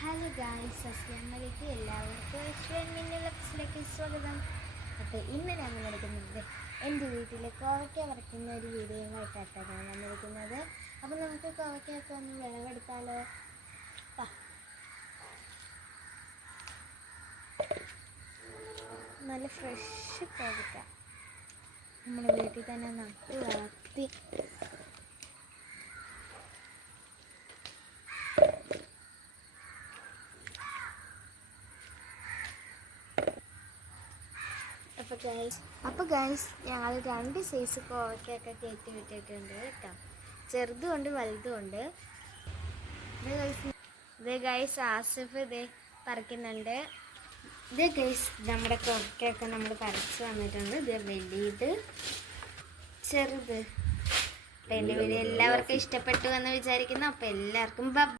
Hello guys, അസ്സലാമു അലൈക്കും. എല്ലാവർക്കും റെസ്റ്റോറൻറ്റ് മിന്നലപ്സിലേക്ക് സ്വാഗതം. അപ്പോൾ ഇന്ന് ഞാൻ വന്നിരിക്കുന്നത് എൻ്റെ വീട്ടിൽ കോവയ്ക്ക വറക്കുന്ന ഒരു വീഡിയോയുമായിട്ടാണ് ഞാൻ വന്നിരിക്കുന്നത്. അപ്പോൾ നമുക്ക് കോവയ്ക്കൊക്കെ ഒന്ന് വിളവെടുത്താലോ? നല്ല ഫ്രഷ് കോവയ്ക്ക നമ്മുടെ വീട്ടിൽ തന്നെ നട്ട് വളർത്തി അപ്പോൾ ഗൈസ് ഞങ്ങൾ 2 സൈസ് കോവയ്ക്കൊക്കെ കയറ്റി വിട്ടിട്ടുണ്ട് കേട്ടോ. ചെറുതുമുണ്ട് വലുതുമുണ്ട്. ഇത് ഗൈസ് ആസിഫ് ഇത് പറിക്കുന്നുണ്ട്. ഇത് ഗൈസ് നമ്മുടെ കോവയ്ക്കൊക്കെ നമ്മൾ പറിച്ച് വന്നിട്ടുണ്ട്. ഇത് വലിയത്, ചെറുത്. അപ്പോൾ എൻ്റെ വീഡിയോ എല്ലാവർക്കും ഇഷ്ടപ്പെട്ടു എന്ന് വിചാരിക്കുന്നു. അപ്പോൾ എല്ലാവർക്കും